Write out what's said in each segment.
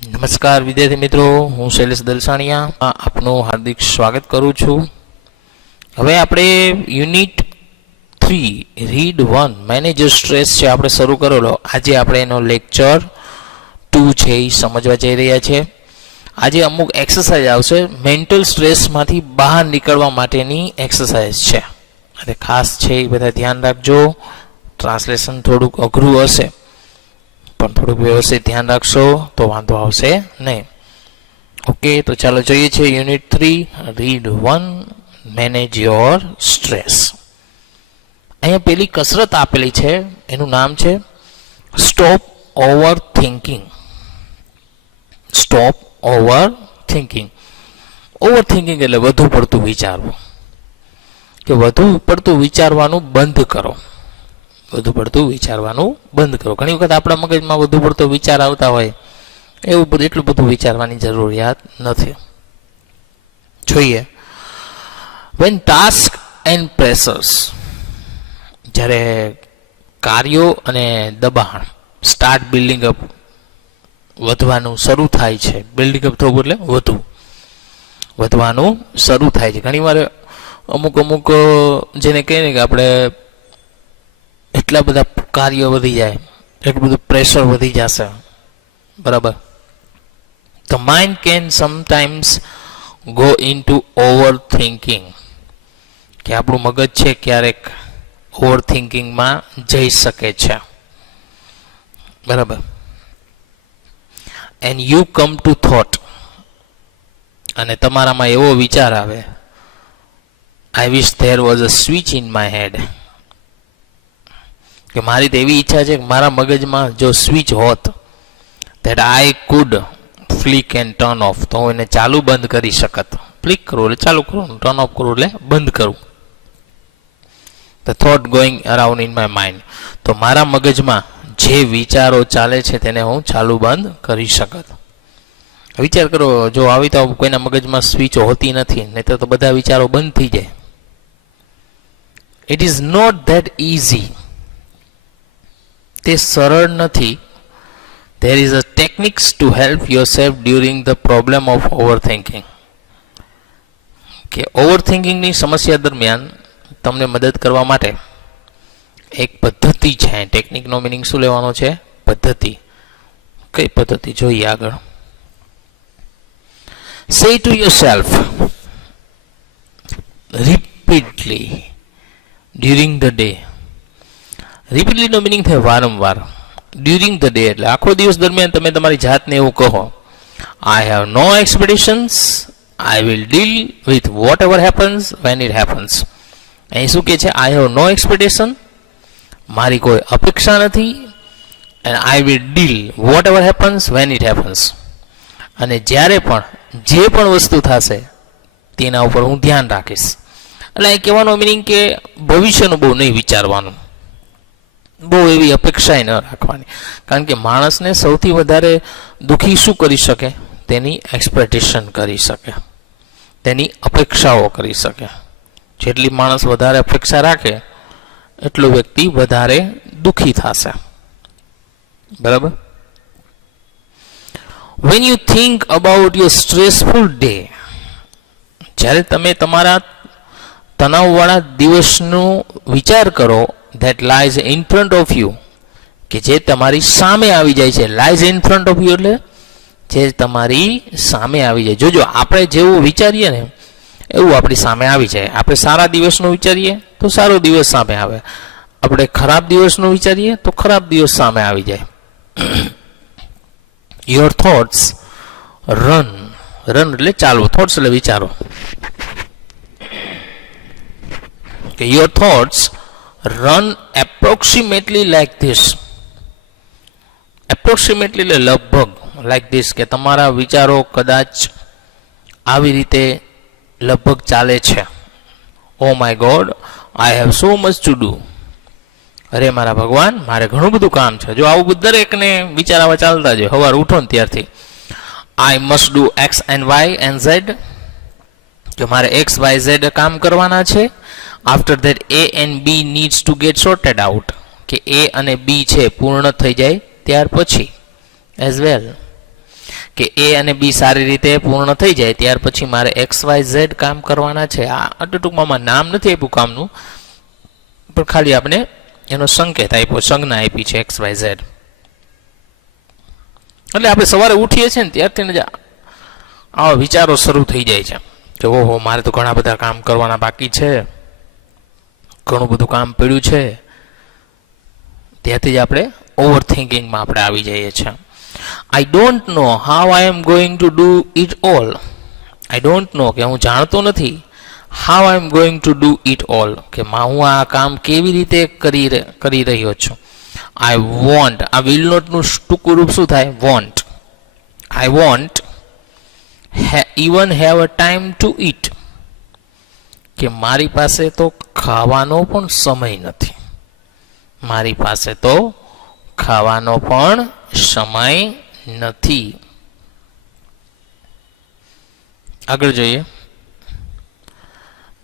નમસ્કાર વિદ્યાર્થી મિત્રો, હું શૈલેષ દલસાણીયા આપનું હાર્દિક સ્વાગત કરું છું. હવે આપણે યુનિટ 3 રીડ 1 મેનેજ સ્ટ્રેસ છે આપણે શરૂ કરેલો. આજે આપણે એનો લેક્ચર 2 છે એ સમજવા જઈ રહ્યા છે. આજે અમુક એક્સરસાઇઝ આવશે, મેન્ટલ સ્ટ્રેસમાંથી બહાર નીકળવા માટેની એક્સરસાઇઝ છે અને ખાસ છે એ બધા ધ્યાન રાખજો. ટ્રાન્સલેશન થોડુંક અઘરું હશે પણ થોડુંક વ્યવસ્થિત ધ્યાન રાખશો તો વાંધો આવશે નહીં. ઓકે, તો ચાલો જોઈએ છે unit 3 read 1 manage your stress. અહીંયા પેલી કસરત આપેલી છે, એનું નામ છે stop over thinking. Stop over thinking. Over thinking એટલે વધુ પડતું વિચારવું, કે વધુ પડતું વિચારવાનું બંધ કરો. વધુ પડતું વિચારવાનું બંધ કરો. ઘણી વખત આપણા મગજમાં વધુ પડતો વિચાર આવતા હોય, એવું બધું એટલું બધું વિચારવાની જરૂરિયાત નથી. જોઈએ, when task and pressures, જ્યારે કાર્યો અને દબાણ સ્ટાર્ટ બિલ્ડિંગ અપ, વધવાનું શરૂ થાય છે. બિલ્ડિંગ અપ થવું એટલે વધવાનું શરૂ થાય છે. ઘણી વાર અમુક જેને કહીએ ને કે આપણે એટલા બધા કાર્યો વધી જાય, એટલું બધું પ્રેશર વધી જશે, બરાબર. The mind can sometimes go into overthinking, કે આપણું મગજ છે ક્યારેક ઓવર થિંકિંગમાં જઈ શકે છે, બરાબર. And you come to thought, અને તમારામાં એવો વિચાર આવે, I wish there was a switch in my head, કે મારી તો એવી ઈચ્છા છે કે મારા મગજમાં જો સ્વિચ હોત, that I could flick and turn off, તો હું એને ચાલુ બંધ કરી શકત. ફ્લિક કરું એટલે ચાલુ કરું, ટર્ન ઓફ કરું એટલે બંધ કરું. The thought going around in my mind, તો મારા મગજમાં જે વિચારો ચાલે છે તેને હું ચાલુ બંધ કરી શકત. વિચાર કરો, જો આવી તો કોઈના મગજમાં સ્વિચ હોતી નથી, નહીં તો બધા વિચારો બંધ થઈ જાય. It is not that easy, તે સરળ નથી. There is a techniques to help yourself during the problem of overthinking, કે ઓવરથિંકિંગની સમસ્યા દરમિયાન તમને મદદ કરવા માટે એક પદ્ધતિ છે. ટેકનિકનો મિનિંગ શું લેવાનો છે? પદ્ધતિ. કઈ પદ્ધતિ જોઈએ આગળ. Say to yourself repeatedly during the day. રિપીટલીનો મિનિંગ થાય વારંવાર. ડ્યુરિંગ ધ ડે એટલે આખો દિવસ દરમિયાન તમે તમારી જાતને એવું કહો, I have no expectations, I will deal with whatever happens when it happens. અહીં શું કહે છે? આઈ હેવ નો એક્સપેક્ટેશન, મારી કોઈ અપેક્ષા નથી, and I will deal whatever happens when it happens, અને જ્યારે પણ જે પણ વસ્તુ થશે તેના ઉપર હું ધ્યાન રાખીશ. એટલે અહીં કહેવાનો મિનિંગ કે ભવિષ્યનું બહુ નહીં વિચારવાનું, બહુ એવી અપેક્ષાએ ન રાખવાની. કારણ કે માણસને સૌથી વધારે દુઃખી શું કરી શકે? તેની એક્સપેક્ટેશન કરી શકે, તેની અપેક્ષાઓ કરી શકે. જેટલી માણસ વધારે અપેક્ષા રાખે એટલો વ્યક્તિ વધારે દુઃખી થશે, બરાબર. When you think about your stressful day, જ્યારે તમે તમારા તણાવવાળા દિવસનું વિચાર કરો, that lies in front of you, કે જે તમારી સામે આવી જાય છે. lies in front of you એટલે જે તમારી સામે આવી જાય. જોજો, આપણે જેવું વિચારીએ ને એવું આપણી સામે આવી જાય. આપણે સારા દિવસનું વિચારીએ તો સારો દિવસ સામે આવે, આપણે ખરાબ દિવસનું વિચારીએ તો ખરાબ દિવસ સામે આવી જાય. Your thoughts run એટલે ચાલવું, thoughts એટલે વિચારો, કે your thoughts run approximately like this. approximately એટલે લગભગ, like this, કે તમારા વિચારો કદાચ આવી રીતે લગભગ ચાલે છે. Oh my God, I have so much to do. અરે મારા ભગવાન, મારે ઘણું બધું કામ છે. જો આવું દરેકને વિચાર આવા ચાલતા જ હોય સવારે ઉઠો ને ત્યારથી. I must do X and Y and Z, કે મારે X Y Z કામ કરવાના છે. After that A and B needs to get sorted out, કે A અને B છે પૂર્ણ થઈ જાય ત્યાર પછી as well. કે એ અને બી સારી રીતે પૂર્ણ થઈ જાય ત્યાર પછી મારે XYZ કામ કરવાના છે. આ ટૂંકમાં નામ નથી આપ્યું કામનું, પણ ખાલી આપણે એનો સંકેત આપ્યો, સંજ્ઞા આપી છે XYZ. એટલે આપણે સવારે ઉઠીએ છીએ ને ત્યારથી જ આવા વિચારો શરૂ થઈ જાય છે કે ઓહો મારે તો ઘણા બધા કામ કરવાના બાકી છે, ઘણું બધું કામ પડ્યું છે. ત્યાંથી જ આપણે ઓવર થિંકિંગમાં આપણે આવી જઈએ છીએ. I don't know how I am going to do it all. I don't know કે હું જાણતો નથી, how I am going to do it all કે હું આ કામ કેવી રીતે કરી રહ્યો છું. આઈ વોન્ટ, આ વિલ નોટનું ટૂંકું રૂપ શું થાય? Want. I want even have a time to eat કે મારી પાસે તો ખાવાનો પણ સમય નથી, મારી પાસે તો ખાવાનો પણ સમય નથી. આગળ જોઈએ.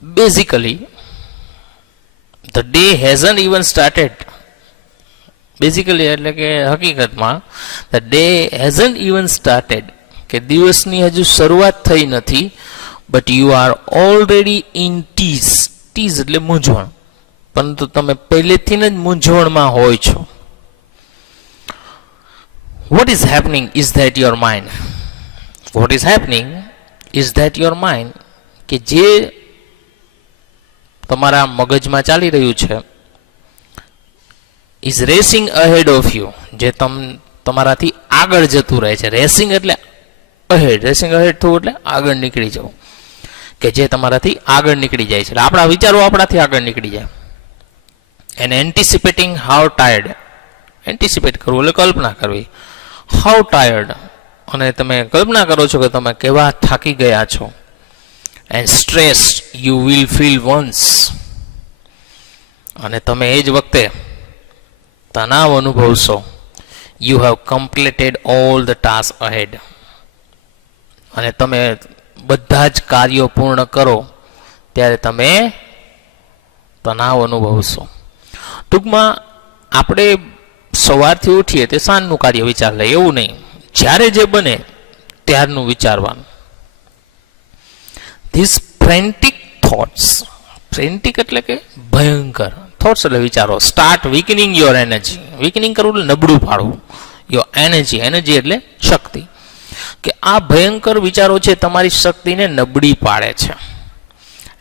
Basically the day hasn't even started. Basically એટલે કે હકીકતમાં the day hasn't even started કે દિવસની હજુ શરૂઆત થઈ નથી. But you are already in tease. Tease એટલે મૂંઝવણ, પરંતુ તમે પહેલેથી જ મૂંઝવણમાં હોય છો. What is happening is that your mind. What is happening is that your mind કે જે તમારા મગજમાં ચાલી રહ્યું છે is racing ahead of you, જે તમારાથી આગળ જતું રહે છે. રેસિંગ એટલે અહેડ, રેસિંગ અહેડ થવું એટલે આગળ નીકળી જવું, કે જે તમારાથી આગળ નીકળી જાય છે. એટલે આપણા વિચારો આપણાથી આગળ નીકળી જાય. And anticipating how tired. Anticipate કરવું એટલે કલ્પના કરવી. હાઉ ટાયર્ડ, અને તમે કલ્પના કરો છો કે તમે કેવા થાકી ગયા છો. And stress you will feel once, અને તમે એ જ વખતે તણાવ અનુભવશો. You have completed all the task ahead, અને તમે બધા જ કાર્યો પૂર્ણ કરો ત્યારે તમે તણાવ અનુભવશો. ટૂંકમાં આપણે સવારથી ઉઠીએ તે સાંજનું કાર્ય વિચાર લે એવું નહીં, જ્યારે જે બને ત્યારનું વિચારવાનું. ધીસ ફ્રેન્ટિક થોટ્સ, ફ્રેન્ટિક એટલે કે ભયંકર, થોટ્સ એટલે વિચારો. Start weakening your energy. Weakening કરવું એટલે નબળું પાડવું. યોર એનર્જી, એનર્જી એટલે શક્તિ. કે આ ભયંકર વિચારો છે તમારી શક્તિને નબળી પાડે છે.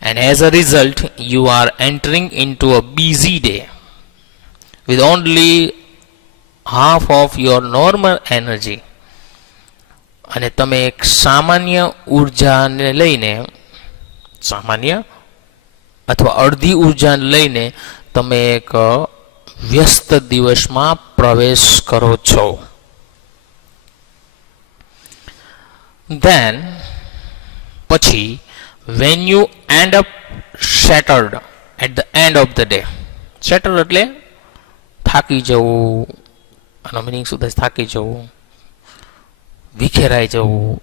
And as a result you are entering into a busy day with only half of your normal energy. અને તમે એક સામાન્ય ઉર્જાને લઈને, સામાન્ય અથવા અડધી ઉર્જાને લઈને તમે એક વ્યસ્ત દિવસમાં પ્રવેશ કરો છો. Then પછી when you end up shattered at the end of the day. Shattered એટલે થાકી જવું, આનો મિનિંગ શું થાય? થાકી જવું, વિખેરાઈ જવું,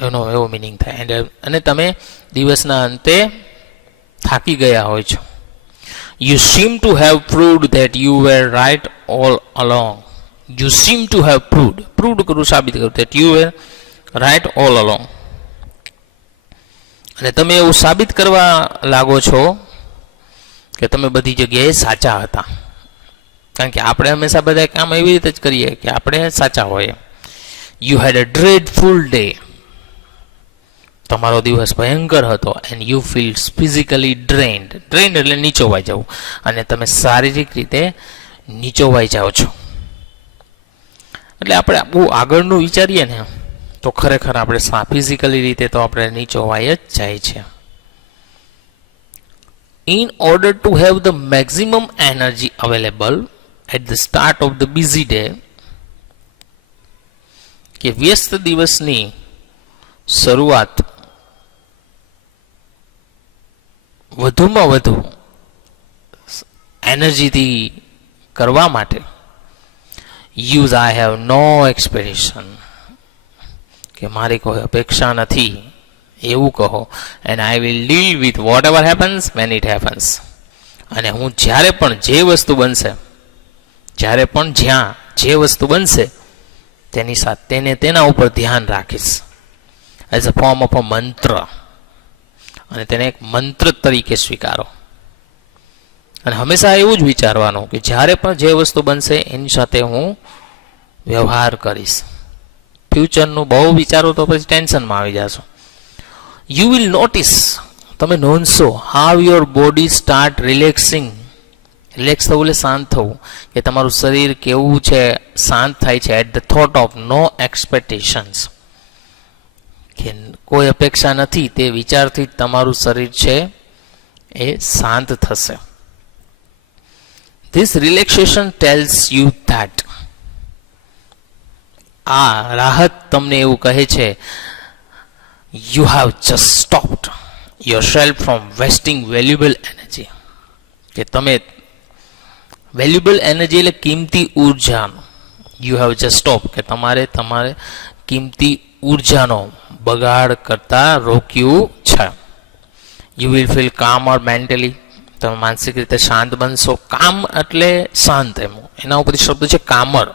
એવો મિનિંગ થાય. અને તમે દિવસના અંતે થાકી ગયા હોય છો. You seem to have proved that you were right all along. You seem to have proved. Proved કરું, સાબિત કરું. That you were right all along. અને તમે એવું સાબિત કરવા લાગો છો કે તમે બધી જગ્યાએ સાચા હતા. કારણ કે આપણે હંમેશા બધા કામ એવી રીતે જ કરીએ કે આપણે સાચા હોઈએ. You had a dreadful day. તમારો દિવસ ભયંકર હતો. And you feel physically drained. Drained એટલે નીચોવાઈ જવું, અને તમે શારીરિક રીતે નીચોવાઈ જાઓ છો. એટલે આપણે બહુ આગળનું વિચારીએ ને તો ખરેખર આપણે ફિઝિકલી રીતે તો આપણે નીચોવાઈ જ જાય છે. In order to have the maximum energy available at the start of the busy day, કે વ્યસ્ત દિવસની શરૂઆત વધુમાં વધુ એનર્જીથી કરવા માટે, use I have no expectation, કે મારી કોઈ અપેક્ષા નથી એવું કહો. And I will deal with whatever happens when it happens. અને હું જ્યારે પણ જે વસ્તુ બનશે, જ્યારે પણ જ્યાં જે વસ્તુ બનશે તેની સાથે તેના ઉપર ધ્યાન રાખીશ as a form of a મંત્ર, અને તેને એક મંત્ર તરીકે સ્વીકારો. અને હંમેશા એવું જ વિચારવાનું કે જ્યારે પણ જે વસ્તુ બનશે એની સાથે હું વ્યવહાર કરીશ. ફ્યુચરનું બહુ વિચારો તો પછી ટેન્શનમાં આવી જશો. યુ વિલ નોટિસ, તમે નોંધશો, how your body start relaxing. Relax થવું એટલે શાંત થવું, કે તમારું શરીર કેવું છે, શાંત થાય છે at the thought of no expectations, કે કોઈ અપેક્ષા નથી તે વિચારથી જ તમારું શરીર છે એ શાંત થશે. This relaxation tells you that, આ રાહત તમને એવું કહે છે, you have just stopped yourself from wasting valuable energy, કે તમે વેલ્યુએબલ એનર્જી એટલે કિંમતી ઉર્જાનો, યુ હેવ જસ્ટ સ્ટોપ, કે તમારે કિંમતી ઉર્જાનો બગાડ કરતા રોક્યું છે. યુ વિલ ફીલ કામર મેન્ટલી, તમે માનસિક રીતે શાંત બનશો. કામ એટલે શાંત, એના ઉપરથી શબ્દ છે કામર.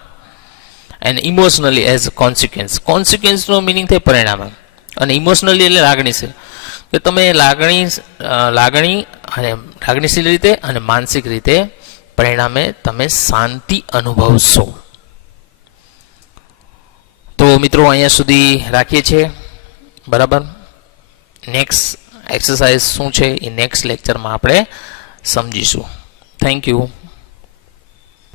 એન્ડ ઇમોશનલી એઝ કોન્સિક્વન્સ, કોન્સિક્વન્સનો મિનિંગ થાય પરિણામ, અને ઇમોશનલી એટલે લાગણીશીલ, કે તમે લાગણીશીલ રીતે અને માનસિક રીતે પરિણામે તમે શાંતિ અનુભવશો. તો મિત્રો અહીંયા સુધી રાખીએ છીએ, બરાબર. નેક્સ્ટ એક્સરસાઇઝ શું છે એ નેક્સ્ટ લેક્ચરમાં આપણે સમજીશું. Thank you.